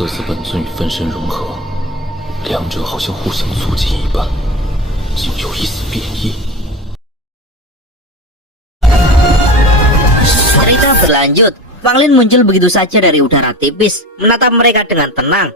色司本尊与分身融合，两者好像互相促进一般，竟有一丝变异。 Cerita berlanjut, Wang Lin muncul begitu saja dari udara tipis, menatap mereka dengan tenang.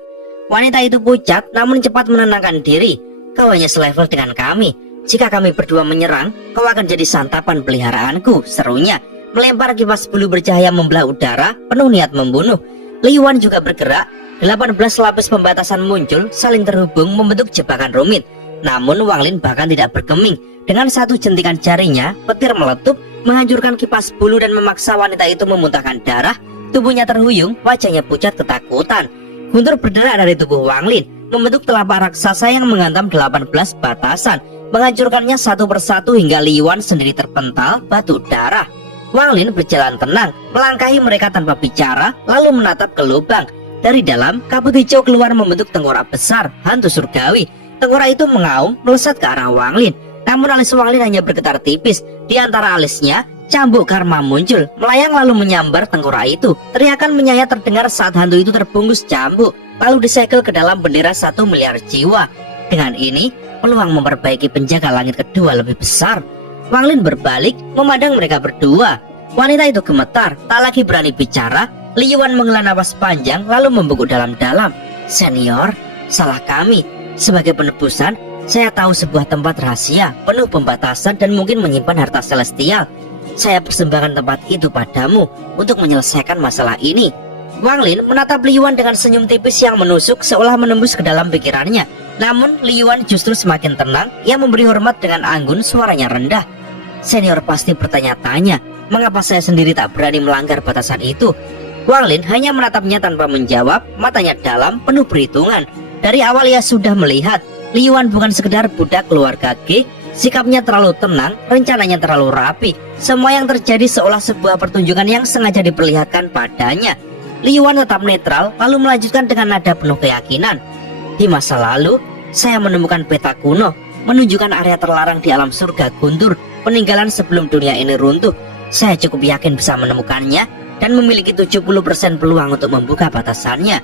Wanita itu pucat namun cepat menenangkan diri. Kau hanya selevel dengan kami. Jika kami berdua menyerang, kau akan jadi santapan peliharaanku, serunya. Melempar kipas bulu bercahaya membelah udara, penuh niat membunuh. Li Yuan juga bergerak, 18 lapis pembatasan muncul, saling terhubung membentuk jebakan rumit. Namun Wang Lin bahkan tidak bergeming. Dengan satu jentikan jarinya, petir meletup, menghancurkan kipas bulu dan memaksa wanita itu memuntahkan darah. Tubuhnya terhuyung, wajahnya pucat ketakutan. Guntur berderak dari tubuh Wang Lin, membentuk telapak raksasa yang menghantam 18 batasan, menghancurkannya satu persatu hingga Li Yuan sendiri terpental batu darah. Wang Lin berjalan tenang, melangkahi mereka tanpa bicara, lalu menatap ke lubang. Dari dalam, kabut hijau keluar membentuk tengkorak besar, hantu surgawi. Tengkorak itu mengaum, melesat ke arah Wang Lin. Namun alis Wang Lin hanya bergetar tipis. Di antara alisnya, cambuk karma muncul, melayang lalu menyambar tengkorak itu. Teriakan menyayat terdengar saat hantu itu terbungkus cambuk, lalu disegel ke dalam bendera 1 miliar jiwa. Dengan ini, peluang memperbaiki penjaga langit kedua lebih besar. Wang Lin berbalik, memandang mereka berdua. Wanita itu gemetar, tak lagi berani bicara. Li Yuan menghela napas panjang, lalu membungkuk dalam-dalam. Senior, salah kami. Sebagai penebusan, saya tahu sebuah tempat rahasia, penuh pembatasan dan mungkin menyimpan harta celestial. Saya persembahkan tempat itu padamu untuk menyelesaikan masalah ini. Wang Lin menatap Li Yuan dengan senyum tipis yang menusuk seolah menembus ke dalam pikirannya. Namun Li Yuan justru semakin tenang. Ia memberi hormat dengan anggun, suaranya rendah. Senior pasti bertanya-tanya, mengapa saya sendiri tak berani melanggar batasan itu? Wang Lin hanya menatapnya tanpa menjawab, matanya dalam, penuh perhitungan. Dari awal ia sudah melihat Li Yuan bukan sekedar budak keluarga Ge. Sikapnya terlalu tenang, rencananya terlalu rapi. Semua yang terjadi seolah sebuah pertunjukan yang sengaja diperlihatkan padanya. Li Yuan tetap netral, lalu melanjutkan dengan nada penuh keyakinan. Di masa lalu, saya menemukan peta kuno, menunjukkan area terlarang di alam surga Guntur, peninggalan sebelum dunia ini runtuh. Saya cukup yakin bisa menemukannya dan memiliki 70% peluang untuk membuka batasannya.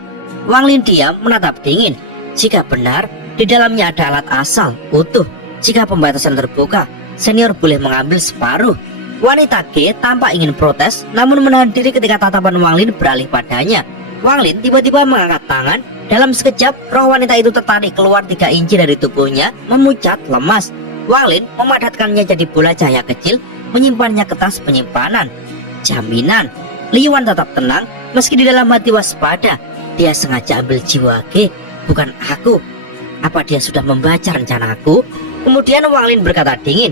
Wang Lin diam menatap dingin. Jika benar, di dalamnya ada alat asal, utuh. Jika pembatasan terbuka, senior boleh mengambil separuh. Wanita G tampak ingin protes, namun menahan diri ketika tatapan Wang Lin beralih padanya. Wang Lin tiba-tiba mengangkat tangan. Dalam sekejap, roh wanita itu tertarik keluar 3 inci dari tubuhnya, memucat lemas. Wang Lin memadatkannya jadi bola cahaya kecil, menyimpannya ke tas penyimpanan. Jaminan. Li Yuan tetap tenang, meski di dalam hati waspada. Dia sengaja ambil jiwa G, bukan aku. Apa dia sudah membaca rencanaku? Kemudian Wang Lin berkata dingin,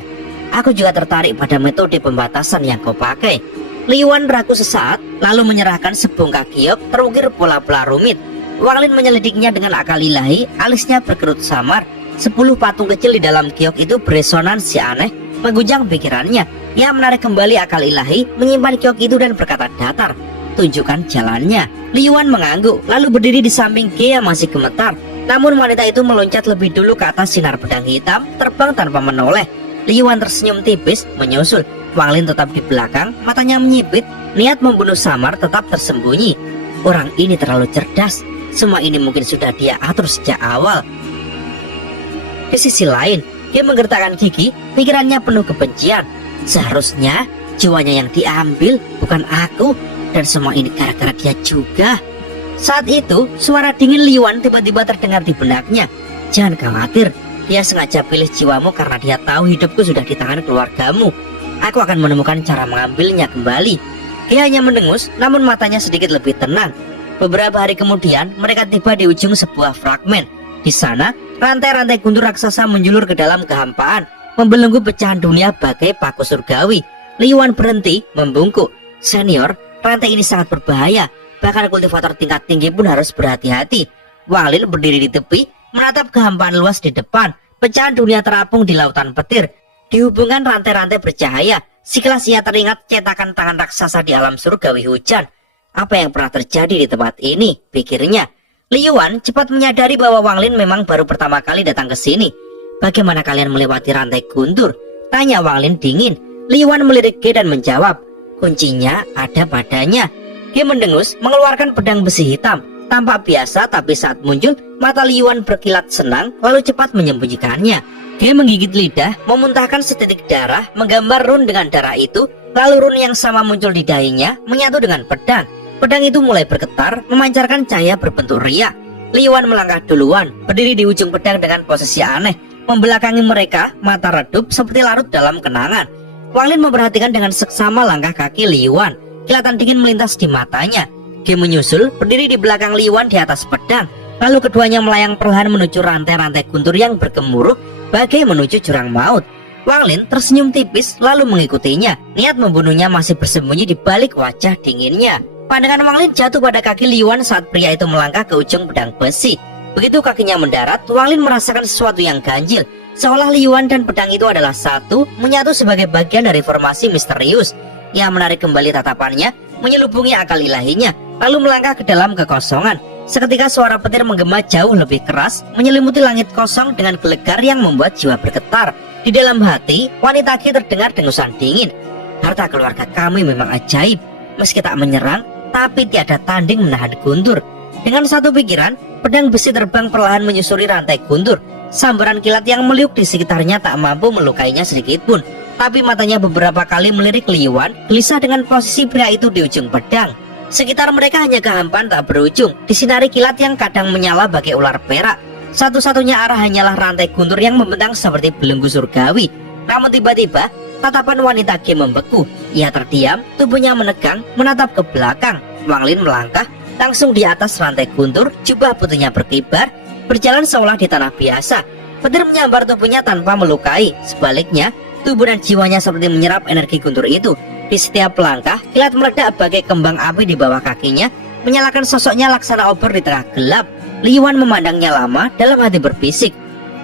aku juga tertarik pada metode pembatasan yang kau pakai. Li Yuan ragu sesaat, lalu menyerahkan sebongkah giok terukir pola-pola rumit. Wang Lin menyelidiknya dengan akal ilahi, alisnya berkerut samar. 10 patung kecil di dalam giok itu beresonansi aneh, mengguncang pikirannya. Ia menarik kembali akal ilahi, menyimpan giok itu dan berkata datar, tunjukkan jalannya. Li Yuan mengangguk, lalu berdiri di samping Ge yang masih gemetar. Namun wanita itu meloncat lebih dulu ke atas sinar pedang hitam, terbang tanpa menoleh. Li Yuan tersenyum tipis, menyusul. Wang Lin tetap di belakang, matanya menyipit. Niat membunuh samar tetap tersembunyi. Orang ini terlalu cerdas. Semua ini mungkin sudah dia atur sejak awal. Di sisi lain, dia menggertakkan gigi, pikirannya penuh kebencian. Seharusnya jiwanya yang diambil, bukan aku. Dan semua ini gara-gara dia juga. Saat itu, suara dingin Li Yuan tiba-tiba terdengar di benaknya. Jangan khawatir, dia sengaja pilih jiwamu karena dia tahu hidupku sudah di tangan keluargamu. Aku akan menemukan cara mengambilnya kembali. Dia hanya mendengus, namun matanya sedikit lebih tenang. Beberapa hari kemudian, mereka tiba di ujung sebuah fragmen. Di sana, rantai-rantai guntur raksasa menjulur ke dalam kehampaan, membelenggu pecahan dunia bagai paku surgawi. Li Yuan berhenti, membungkuk. Senior, rantai ini sangat berbahaya. Bahkan kultivator tingkat tinggi pun harus berhati-hati. Wang Lin berdiri di tepi, menatap kehampaan luas di depan. Pecahan dunia terapung di lautan petir. Dihubungkan rantai-rantai bercahaya. Sekilas ia teringat cetakan tangan raksasa di alam surgawi hujan. Apa yang pernah terjadi di tempat ini, pikirnya. Li Yuan cepat menyadari bahwa Wang Lin memang baru pertama kali datang ke sini. Bagaimana kalian melewati rantai guntur? Tanya Wang Lin dingin. Li Yuan melirik Ge dan menjawab, kuncinya ada padanya. Dia mendengus, mengeluarkan pedang besi hitam. Tampak biasa, tapi saat muncul, mata Liyuan berkilat senang, lalu cepat menyembunyikannya. Dia menggigit lidah, memuntahkan setitik darah, menggambar rune dengan darah itu, lalu rune yang sama muncul di dahinya, menyatu dengan pedang. Pedang itu mulai bergetar, memancarkan cahaya berbentuk riak. Liyuan melangkah duluan, berdiri di ujung pedang dengan posisi aneh, membelakangi mereka, mata redup seperti larut dalam kenangan. Wang Lin memperhatikan dengan seksama langkah kaki Liyuan, kilatan dingin melintas di matanya. Dia menyusul, berdiri di belakang Liyuan di atas pedang, lalu keduanya melayang perlahan menuju rantai-rantai guntur yang bergemuruh, bagai menuju jurang maut. Wang Lin tersenyum tipis lalu mengikutinya. Niat membunuhnya masih bersembunyi di balik wajah dinginnya. Pandangan Wang Lin jatuh pada kaki Liyuan saat pria itu melangkah ke ujung pedang besi. Begitu kakinya mendarat, Wang Lin merasakan sesuatu yang ganjil, seolah Liyuan dan pedang itu adalah satu, menyatu sebagai bagian dari formasi misterius. Ia menarik kembali tatapannya, menyelubungi akal ilahinya, lalu melangkah ke dalam kekosongan. Seketika suara petir menggema jauh lebih keras, menyelimuti langit kosong dengan gelegar yang membuat jiwa bergetar. Di dalam hati, wanita Ge terdengar dengusan dingin. Harta keluarga kami memang ajaib. Meski tak menyerang, tapi tiada tanding menahan guntur. Dengan satu pikiran, pedang besi terbang perlahan menyusuri rantai guntur. Sambaran kilat yang meliuk di sekitarnya tak mampu melukainya sedikit pun. Tapi matanya beberapa kali melirik Liyuan, gelisah dengan posisi pria itu di ujung pedang. Sekitar mereka hanya kehampaan tak berujung, disinari kilat yang kadang menyala bagai ular perak. Satu-satunya arah hanyalah rantai guntur yang membentang seperti belenggu surgawi. Namun tiba-tiba, tatapan wanita Ge membeku. Ia terdiam, tubuhnya menegang, menatap ke belakang. Wang Lin melangkah, langsung di atas rantai guntur, jubah putihnya berkibar, berjalan seolah di tanah biasa. Petir menyambar tubuhnya tanpa melukai. Sebaliknya, tubuh dan jiwanya seperti menyerap energi guntur itu. Di setiap langkah, kilat meledak bagai kembang api di bawah kakinya, menyalakan sosoknya laksana obor di tengah gelap. Liyuan memandangnya lama, dalam hati berbisik,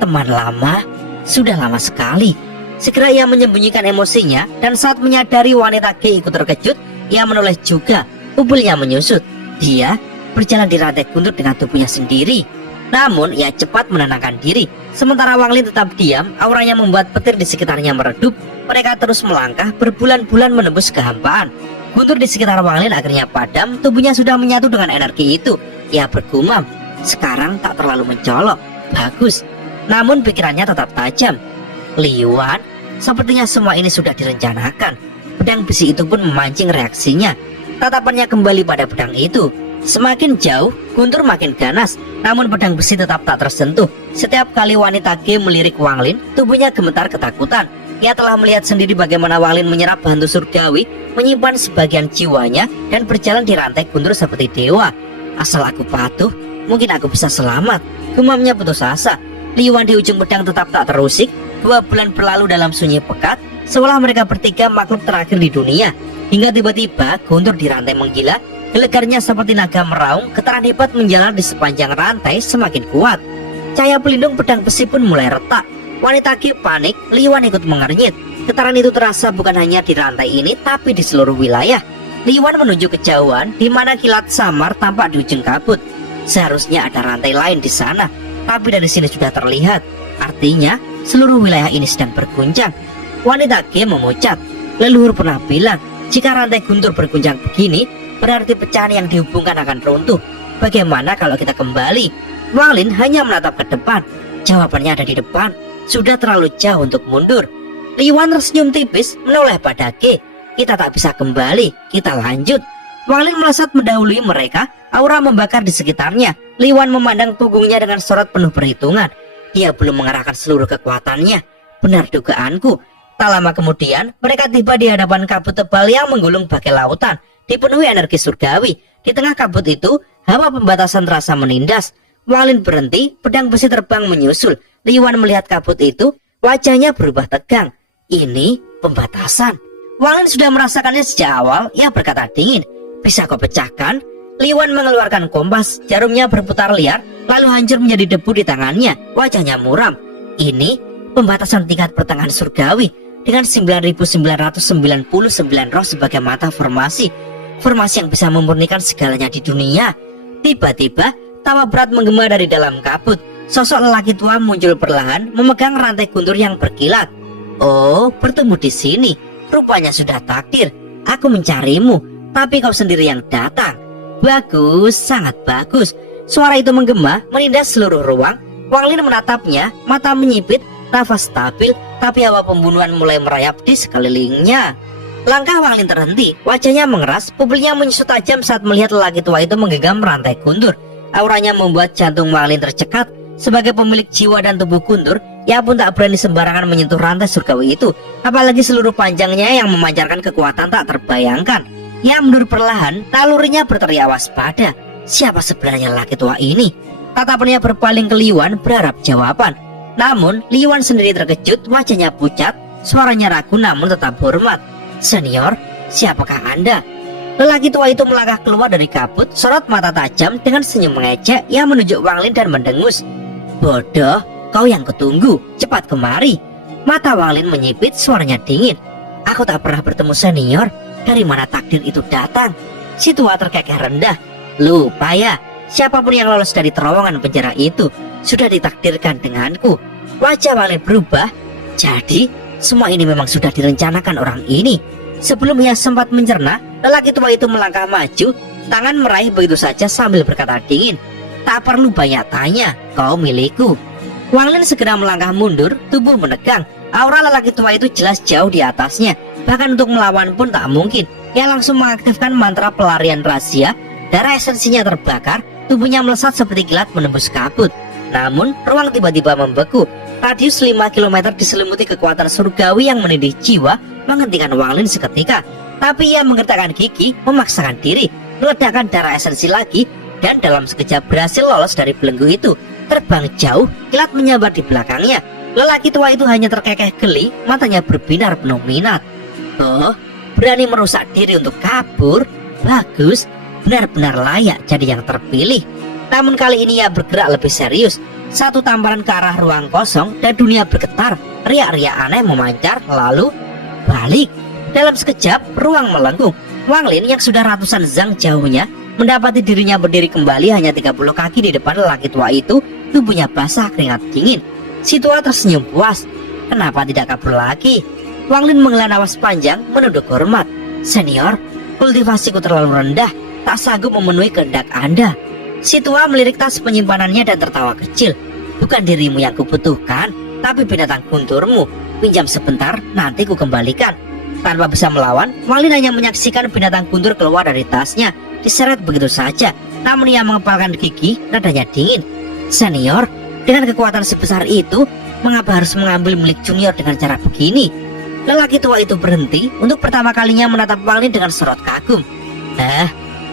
teman lama, sudah lama sekali. Segera ia menyembunyikan emosinya, dan saat menyadari wanita Ge ikut terkejut, ia menoleh juga, pupilnya menyusut. Dia berjalan di rantai guntur dengan tubuhnya sendiri. Namun ia cepat menenangkan diri. Sementara Wang Lin tetap diam, auranya membuat petir di sekitarnya meredup. Mereka terus melangkah berbulan-bulan menembus kehampaan. Guntur di sekitar Wang Lin akhirnya padam, tubuhnya sudah menyatu dengan energi itu. Ia bergumam, sekarang tak terlalu mencolok, bagus. Namun pikirannya tetap tajam. Liyuan, sepertinya semua ini sudah direncanakan. Pedang besi itu pun memancing reaksinya. Tatapannya kembali pada pedang itu. Semakin jauh, guntur makin ganas, namun pedang besi tetap tak tersentuh. Setiap kali wanita Ge melirik Wang Lin, tubuhnya gemetar ketakutan. Ia telah melihat sendiri bagaimana Wang Lin menyerap hantu surgawi, menyimpan sebagian jiwanya, dan berjalan di rantai guntur seperti dewa. Asal aku patuh, mungkin aku bisa selamat, gumamnya putus asa. Liyuan di ujung pedang tetap tak terusik. 2 bulan berlalu dalam sunyi pekat, seolah mereka bertiga makhluk terakhir di dunia. Hingga tiba-tiba guntur di rantai menggila. Gelegarnya seperti naga meraung, getaran hebat menjalar di sepanjang rantai semakin kuat. Cahaya pelindung pedang besi pun mulai retak. Wanita Ge panik, Liyuan ikut mengernyit. Getaran itu terasa bukan hanya di rantai ini, tapi di seluruh wilayah. Liyuan menuju kejauhan, di mana kilat samar tampak di ujung kabut. Seharusnya ada rantai lain di sana, tapi dari sini sudah terlihat. Artinya, seluruh wilayah ini sedang berguncang. Wanita Ge memucat. Leluhur pernah bilang, jika rantai guntur berguncang begini, berarti pecahan yang dihubungkan akan runtuh. Bagaimana kalau kita kembali? Wang Lin hanya menatap ke depan. Jawabannya ada di depan. Sudah terlalu jauh untuk mundur. Liyuan tersenyum tipis menoleh pada Ge. Kita tak bisa kembali, kita lanjut. Wang Lin melesat mendahului mereka. Aura membakar di sekitarnya. Liyuan memandang punggungnya dengan sorot penuh perhitungan. Dia belum mengerahkan seluruh kekuatannya. Benar dugaanku. Tak lama kemudian, mereka tiba di hadapan kabut tebal yang menggulung bagai lautan, dipenuhi energi surgawi. Di tengah kabut itu, hawa pembatasan terasa menindas. Wang Lin berhenti, pedang besi terbang menyusul. Liyuan melihat kabut itu, wajahnya berubah tegang. Ini pembatasan. Wang Lin sudah merasakannya sejak awal. Ia berkata dingin, bisa kau pecahkan? Liyuan mengeluarkan kompas, jarumnya berputar liar, lalu hancur menjadi debu di tangannya. Wajahnya muram. Ini pembatasan tingkat pertengahan surgawi, dengan 9.999 roh sebagai mata formasi. Formasi yang bisa memurnikan segalanya di dunia. Tiba-tiba, tawa berat menggema dari dalam kabut. Sosok lelaki tua muncul perlahan, memegang rantai guntur yang berkilat. Oh, bertemu di sini. Rupanya sudah takdir. Aku mencarimu, tapi kau sendiri yang datang. Bagus, sangat bagus. Suara itu menggema menindas seluruh ruang. Wang Lin menatapnya, mata menyipit, nafas stabil, tapi hawa pembunuhan mulai merayap di sekelilingnya. Langkah Wang Lin terhenti, wajahnya mengeras, pupilnya menyusut tajam saat melihat lelaki tua itu menggenggam rantai kundur. Auranya membuat jantung Wang Lin tercekat. Sebagai pemilik jiwa dan tubuh kundur, ia pun tak berani sembarangan menyentuh rantai surgawi itu, apalagi seluruh panjangnya yang memancarkan kekuatan tak terbayangkan. Ia mundur perlahan, nalurinya berteriak waspada. Siapa sebenarnya lelaki tua ini? Tatapannya berpaling ke Li Yuan berharap jawaban. Namun Li Yuan sendiri terkejut, wajahnya pucat, suaranya ragu namun tetap hormat. Senior, siapakah Anda? Lelaki tua itu melangkah keluar dari kabut, sorot mata tajam dengan senyum mengejek. Ia menunjuk Wang Lin dan mendengus. Bodoh, kau yang kutunggu, cepat kemari. Mata Wang Lin menyipit, suaranya dingin. Aku tak pernah bertemu senior. Dari mana takdir itu datang? Si tua terkekeh rendah. Lupa ya, siapapun yang lolos dari terowongan penjara itu sudah ditakdirkan denganku. Wajah Wang Lin berubah. Jadi semua ini memang sudah direncanakan orang ini. Sebelum ia sempat mencerna, lelaki tua itu melangkah maju, tangan meraih begitu saja sambil berkata dingin. Tak perlu banyak tanya, kau milikku. Wang Lin segera melangkah mundur, tubuh menegang. Aura lelaki tua itu jelas jauh di atasnya. Bahkan untuk melawan pun tak mungkin. Ia langsung mengaktifkan mantra pelarian rahasia. Darah esensinya terbakar, tubuhnya melesat seperti kilat menembus kabut. Namun ruang tiba-tiba membeku. Radius 5 km diselimuti kekuatan surgawi yang menindih jiwa, menghentikan Wang Lin seketika. Tapi ia menggertakkan gigi, memaksakan diri, meledakkan darah esensi lagi, dan dalam sekejap berhasil lolos dari belenggu itu. Terbang jauh, kilat menyambar di belakangnya. Lelaki tua itu hanya terkekeh geli, matanya berbinar penuh minat. Oh, berani merusak diri untuk kabur? Bagus, benar-benar layak jadi yang terpilih. Namun kali ini ia bergerak lebih serius. Satu tamparan ke arah ruang kosong dan dunia bergetar. Riak-riak aneh memancar, lalu balik. Dalam sekejap, ruang melengkung. Wang Lin yang sudah ratusan zang jauhnya mendapati dirinya berdiri kembali hanya 30 kaki di depan lelaki tua itu. Tubuhnya basah keringat dingin. Si tua tersenyum puas. Kenapa tidak kabur lagi? Wang Lin menghela napas panjang, menunduk hormat. Senior, kultivasiku terlalu rendah, tak sanggup memenuhi kehendak Anda. Si tua melirik tas penyimpanannya dan tertawa kecil. Bukan dirimu yang kubutuhkan, tapi binatang gunturmu. Pinjam sebentar, nanti ku kembalikan. Tanpa bisa melawan, Wang Lin hanya menyaksikan binatang guntur keluar dari tasnya, diseret begitu saja. Namun ia mengepalkan gigi, nadanya dingin. Senior, dengan kekuatan sebesar itu, mengapa harus mengambil milik junior dengan cara begini? Lelaki tua itu berhenti untuk pertama kalinya menatap Wang Lin dengan sorot kagum.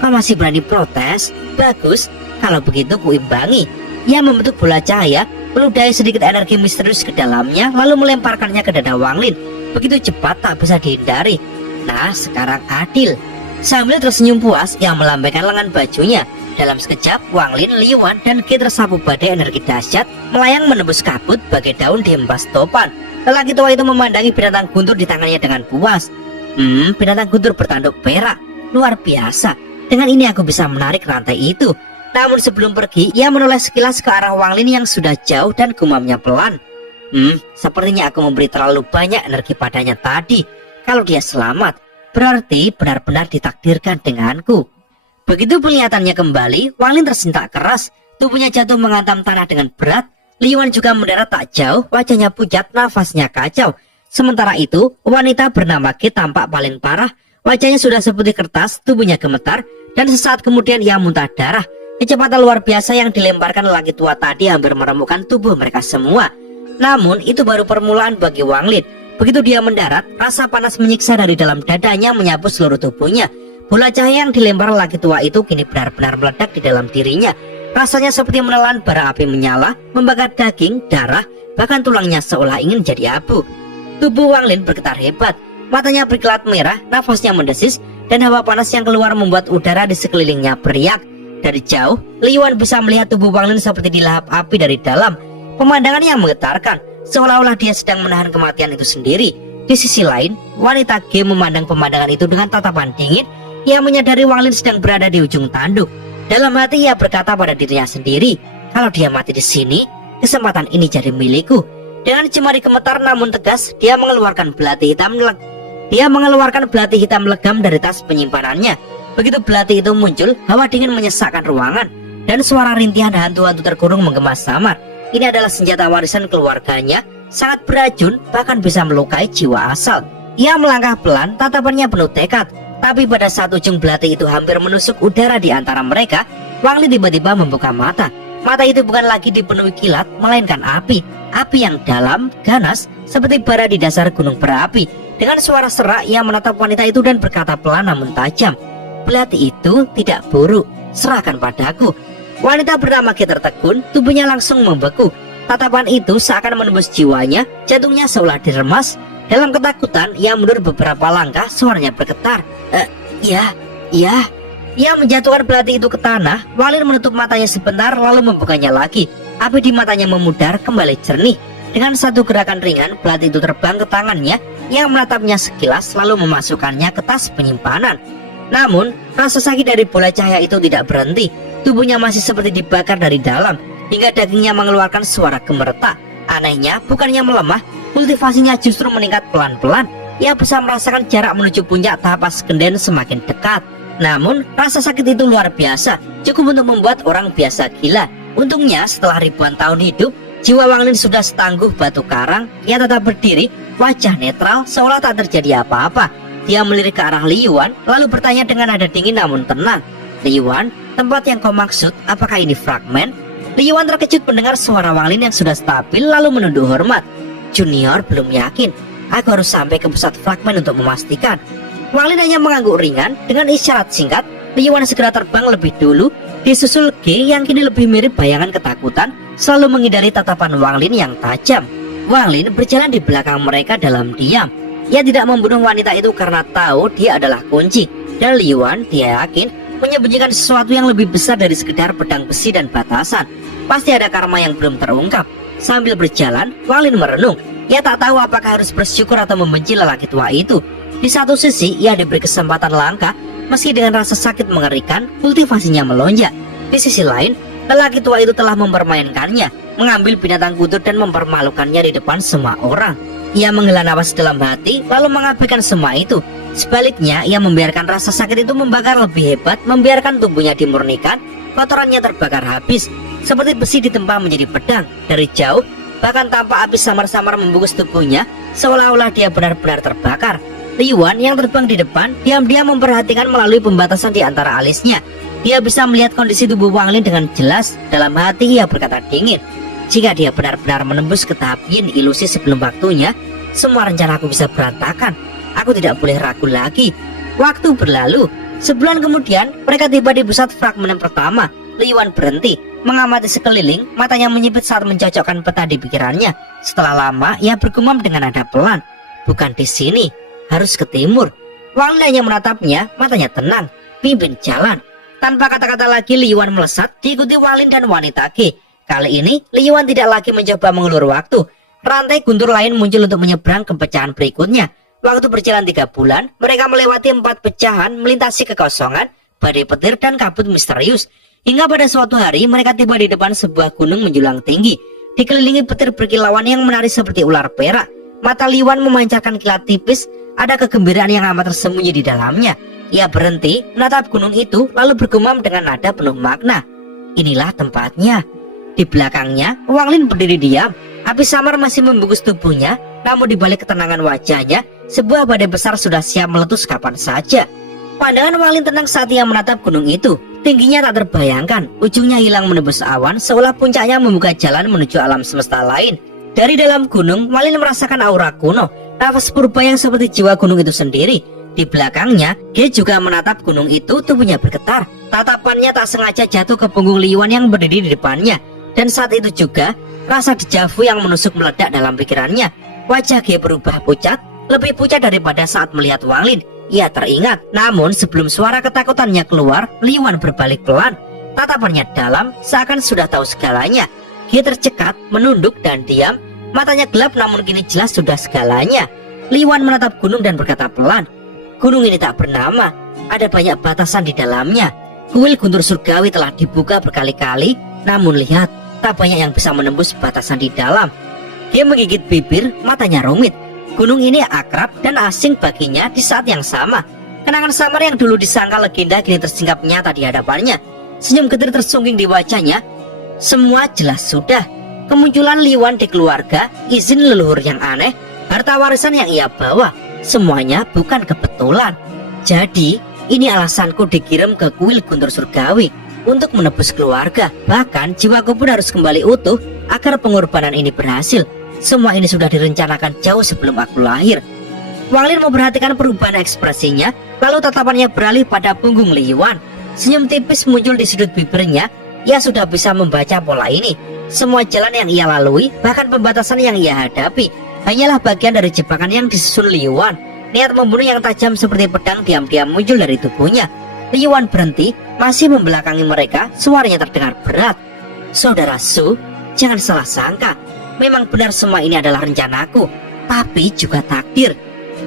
Kau masih berani protes? Bagus, kalau begitu kuimbangi. Ia membentuk bola cahaya, meludahi sedikit energi misterius ke dalamnya, lalu melemparkannya ke dada Wang Lin. Begitu cepat tak bisa dihindari. Nah, sekarang adil. Sambil tersenyum puas, ia melambaikan lengan bajunya. Dalam sekejap, Wang Lin, Li Yuan, dan Ge tersapu badai energi dahsyat, melayang menembus kabut bagai daun dihempas topan. Lelaki tua itu memandangi binatang guntur di tangannya dengan puas. Binatang guntur bertanduk perak. Luar biasa. Dengan ini aku bisa menarik rantai itu. Namun sebelum pergi, ia menoleh sekilas ke arah Wang Lin yang sudah jauh dan gumamnya pelan. Sepertinya aku memberi terlalu banyak energi padanya tadi. Kalau dia selamat, berarti benar-benar ditakdirkan denganku. Begitu penglihatannya kembali, Wang Lin tersentak keras. Tubuhnya jatuh menghantam tanah dengan berat. Li Yuan juga mendarat tak jauh, wajahnya pucat, nafasnya kacau. Sementara itu, wanita bernama Ge tampak paling parah. Wajahnya sudah seperti kertas, tubuhnya gemetar, dan sesaat kemudian ia muntah darah. Kecepatan luar biasa yang dilemparkan lelaki tua tadi hampir meremukkan tubuh mereka semua. Namun itu baru permulaan bagi Wang Lin. Begitu dia mendarat, rasa panas menyiksa dari dalam dadanya menyapu seluruh tubuhnya. Bola cahaya yang dilempar lelaki tua itu kini benar-benar meledak di dalam dirinya. Rasanya seperti menelan bara api menyala, membakar daging, darah, bahkan tulangnya seolah ingin jadi abu. Tubuh Wang Lin bergetar hebat. Matanya berkilat merah, nafasnya mendesis, dan hawa panas yang keluar membuat udara di sekelilingnya beriak. Dari jauh, Li Yuan bisa melihat tubuh Wang Lin seperti dilahap api dari dalam. Pemandangan yang menggetarkan, seolah-olah dia sedang menahan kematian itu sendiri. Di sisi lain, wanita Ge memandang pemandangan itu dengan tatapan dingin. Ia menyadari Wang Lin sedang berada di ujung tanduk. Dalam hati ia berkata pada dirinya sendiri, kalau dia mati di sini, kesempatan ini jadi milikku. Dengan jemari gemetar namun tegas, dia mengeluarkan belati hitam legam dari tas penyimpanannya. Begitu belati itu muncul, hawa dingin menyesakkan ruangan dan suara rintihan hantu-hantu terkurung menggema samar. Ini adalah senjata warisan keluarganya, sangat beracun, bahkan bisa melukai jiwa asal. Ia melangkah pelan, tatapannya penuh tekad. Tapi pada saat ujung belati itu hampir menusuk udara di antara mereka, Wang Lin tiba-tiba membuka mata. Mata itu bukan lagi dipenuhi kilat, melainkan api. Api yang dalam, ganas, seperti bara di dasar gunung berapi. Dengan suara serak, ia menatap wanita itu dan berkata pelan namun tajam, "Belati itu tidak buruk, serahkan padaku." Wanita bernama Ge tertegun, tubuhnya langsung membeku. Tatapan itu seakan menembus jiwanya, jantungnya seolah diremas. Dalam ketakutan, ia mundur beberapa langkah, suaranya bergetar. Ya. Ia menjatuhkan belati itu ke tanah. Wang Lin menutup matanya sebentar lalu membukanya lagi. Api di matanya memudar kembali jernih. Dengan satu gerakan ringan, belati itu terbang ke tangannya. Ia menatapnya sekilas lalu memasukkannya ke tas penyimpanan. Namun, rasa sakit dari bola cahaya itu tidak berhenti. Tubuhnya masih seperti dibakar dari dalam, hingga dagingnya mengeluarkan suara gemeretak. Anehnya, bukannya melemah, kultivasinya justru meningkat pelan-pelan. Ia bisa merasakan jarak menuju puncak tapas Genden semakin dekat. Namun, rasa sakit itu luar biasa, cukup untuk membuat orang biasa gila. Untungnya, setelah ribuan tahun hidup, jiwa Wang Lin sudah setangguh batu karang. Ia tetap berdiri, wajah netral, seolah tak terjadi apa-apa. Dia melirik ke arah Li Yuan, lalu bertanya dengan nada dingin namun tenang, "Li Yuan, tempat yang kau maksud, apakah ini fragmen?" Li Yuan terkejut mendengar suara Wang Lin yang sudah stabil, lalu menunduk hormat. "Junior, belum yakin. Aku harus sampai ke pusat fragmen untuk memastikan." Wang Lin hanya mengangguk ringan. Dengan isyarat singkat, Li Yuan segera terbang lebih dulu, disusul Ge yang kini lebih mirip bayangan ketakutan, selalu menghindari tatapan Wang Lin yang tajam. Wang Lin berjalan di belakang mereka dalam diam. Ia tidak membunuh wanita itu karena tahu dia adalah kunci. Dan Li Yuan, dia yakin, menyembunyikan sesuatu yang lebih besar dari sekedar pedang besi dan batasan. Pasti ada karma yang belum terungkap. Sambil berjalan, Wang Lin merenung. Ia tak tahu apakah harus bersyukur atau membenci lelaki tua itu. Di satu sisi, ia diberi kesempatan langkah, meski dengan rasa sakit mengerikan, kultivasinya melonjak. Di sisi lain, lelaki tua itu telah mempermainkannya, mengambil binatang kudus dan mempermalukannya di depan semua orang. Ia menghela napas dalam hati, lalu mengabaikan semua itu. Sebaliknya, ia membiarkan rasa sakit itu membakar lebih hebat, membiarkan tubuhnya dimurnikan, kotorannya terbakar habis, seperti besi ditempa menjadi pedang. Dari jauh, bahkan tampak api samar-samar membungkus tubuhnya, seolah-olah dia benar-benar terbakar. Li Yuan yang terbang di depan diam-diam memperhatikan melalui pembatasan di antara alisnya. Dia bisa melihat kondisi tubuh Wang Lin dengan jelas. Dalam hati ia berkata dingin, "Jika dia benar-benar menembus ke tahap yin ilusi sebelum waktunya, semua rencanaku bisa berantakan. Aku tidak boleh ragu lagi." Waktu berlalu. Sebulan kemudian, mereka tiba di pusat fragmen yang pertama. Li Yuan berhenti, mengamati sekeliling, matanya menyipit saat mencocokkan peta di pikirannya. Setelah lama, ia bergumam dengan nada pelan, "Bukan di sini. Harus ke timur." Wang Lin hanya menatapnya, matanya tenang. "Pimpin jalan." Tanpa kata-kata lagi, Li Yuan melesat, diikuti Wang Lin dan wanita Ge. Kali ini, Li Yuan tidak lagi mencoba mengulur waktu. Rantai guntur lain muncul untuk menyeberang ke pecahan berikutnya. Waktu berjalan 3 bulan, mereka melewati 4 pecahan, melintasi kekosongan, badai petir, dan kabut misterius. Hingga pada suatu hari, mereka tiba di depan sebuah gunung menjulang tinggi, dikelilingi petir berkilauan yang menari seperti ular perak. Mata Li Yuan memancarkan kilat tipis. Ada kegembiraan yang amat tersembunyi di dalamnya. Ia berhenti, menatap gunung itu, lalu bergumam dengan nada penuh makna, "Inilah tempatnya." Di belakangnya, Wang Lin berdiri diam. Api samar masih membungkus tubuhnya, namun di balik ketenangan wajahnya, sebuah badai besar sudah siap meletus kapan saja. Pandangan Wang Lin tenang saat ia menatap gunung itu. Tingginya tak terbayangkan, ujungnya hilang menembus awan, seolah puncaknya membuka jalan menuju alam semesta lain. Dari dalam gunung, Wang Lin merasakan aura kuno, nafas purba yang seperti jiwa gunung itu sendiri. Di belakangnya, Ge juga menatap gunung itu, tubuhnya bergetar. Tatapannya tak sengaja jatuh ke punggung Li Yuan yang berdiri di depannya. Dan saat itu juga, rasa dejavu yang menusuk meledak dalam pikirannya. Wajah Ge berubah pucat, lebih pucat daripada saat melihat Wang Lin. Ia teringat, namun sebelum suara ketakutannya keluar, Li Yuan berbalik pelan. Tatapannya dalam, seakan sudah tahu segalanya. Ge tercekat, menunduk dan diam. Matanya gelap namun kini jelas sudah segalanya. Li Yuan menatap gunung dan berkata pelan, "Gunung ini tak bernama, ada banyak batasan di dalamnya. Kuil guntur surgawi telah dibuka berkali-kali, namun lihat, tak banyak yang bisa menembus batasan di dalam." Dia menggigit bibir, matanya rumit. Gunung ini akrab dan asing baginya di saat yang sama. Kenangan samar yang dulu disangka legenda kini tersingkap nyata di hadapannya. Senyum getir tersungging di wajahnya. Semua jelas sudah. Kemunculan Li Yuan di keluarga, izin leluhur yang aneh, harta warisan yang ia bawa, semuanya bukan kebetulan. Jadi, ini alasanku dikirim ke kuil Guntur Surgawi untuk menebus keluarga. Bahkan jiwaku pun harus kembali utuh agar pengorbanan ini berhasil. Semua ini sudah direncanakan jauh sebelum aku lahir. Wang Lin memperhatikan perubahan ekspresinya, lalu tatapannya beralih pada punggung Li Yuan. Senyum tipis muncul di sudut bibirnya. Ia sudah bisa membaca pola ini. Semua jalan yang ia lalui, bahkan pembatasan yang ia hadapi, hanyalah bagian dari jebakan yang disusun Li Yuan. Niat membunuh yang tajam seperti pedang diam-diam muncul dari tubuhnya. Li Yuan berhenti, masih membelakangi mereka. Suaranya terdengar berat. Saudara Su, jangan salah sangka. Memang benar semua ini adalah rencanaku, tapi juga takdir.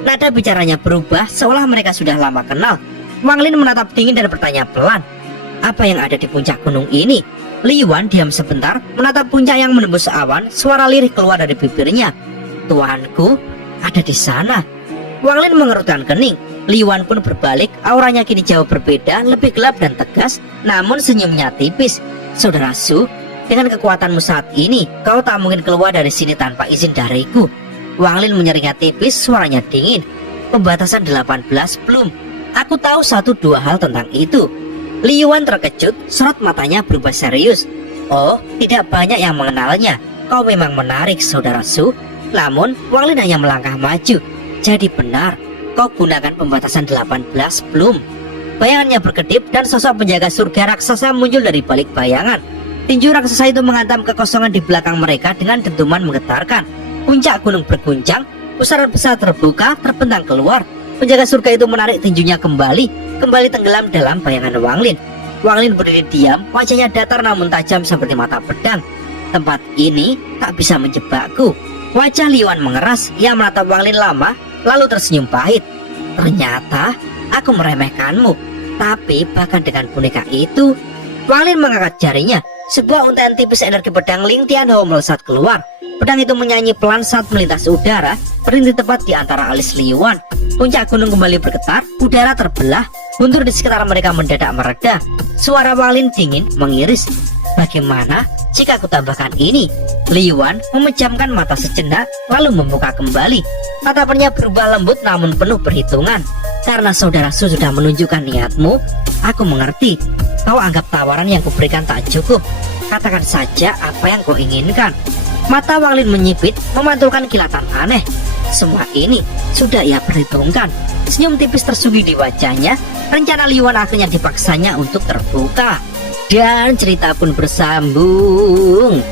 Nada bicaranya berubah seolah mereka sudah lama kenal. Wang Lin menatap dingin dan bertanya pelan, apa yang ada di puncak gunung ini? Li Yuan diam sebentar, menatap puncak yang menembus awan. Suara lirih keluar dari bibirnya. Tuanku ada di sana. Wang Lin mengerutkan kening. Li Yuan pun berbalik, auranya kini jauh berbeda, lebih gelap dan tegas, namun senyumnya tipis. Saudara Su, dengan kekuatanmu saat ini, kau tak mungkin keluar dari sini tanpa izin dariku. Wang Lin menyeringai tipis, suaranya dingin. Pembatasan 18 belum. Aku tahu 1-2 hal tentang itu. Li Yuan terkejut, sorot matanya berubah serius. Oh, tidak banyak yang mengenalnya. Kau memang menarik, Saudara Su. Namun, Wang Lin hanya melangkah maju. Jadi benar, kau gunakan pembatasan 18 belum. Bayangannya berkedip dan sosok penjaga surga raksasa muncul dari balik bayangan. Tinju raksasa itu menghantam kekosongan di belakang mereka dengan dentuman menggetarkan. Puncak gunung berguncang, pusaran besar terbuka, terbentang keluar. Penjaga surga itu menarik tinjunya kembali tenggelam dalam bayangan Wang Lin. Wang Lin berdiri diam, wajahnya datar namun tajam seperti mata pedang. Tempat ini tak bisa menjebakku. Wajah Li Yuan mengeras, ia menatap Wang Lin lama, lalu tersenyum pahit. Ternyata aku meremehkanmu, tapi bahkan dengan boneka itu. Wang Lin mengangkat jarinya, sebuah untayan tipis energi pedang Ling Tianhou melesat keluar. Pedang itu menyanyi pelan saat melintas udara, berhenti tepat di antara alis Li Yuan. Puncak gunung kembali bergetar, udara terbelah, guntur di sekitar mereka mendadak mereda. Suara Wang Lin dingin mengiris. Bagaimana jika aku tambahkan ini? Li Yuan memejamkan mata sejenak, lalu membuka kembali. Tatapannya berubah lembut namun penuh perhitungan. Karena Saudara Su sudah menunjukkan niatmu, aku mengerti. Kau anggap tawaran yang kuberikan tak cukup. Katakan saja apa yang kau inginkan. Mata Wang Lin menyipit, memantulkan kilatan aneh. Semua ini sudah ia perhitungkan. Senyum tipis tersungging di wajahnya. Rencana Li Yuan akhirnya dipaksanya untuk terbuka. Dan cerita pun bersambung.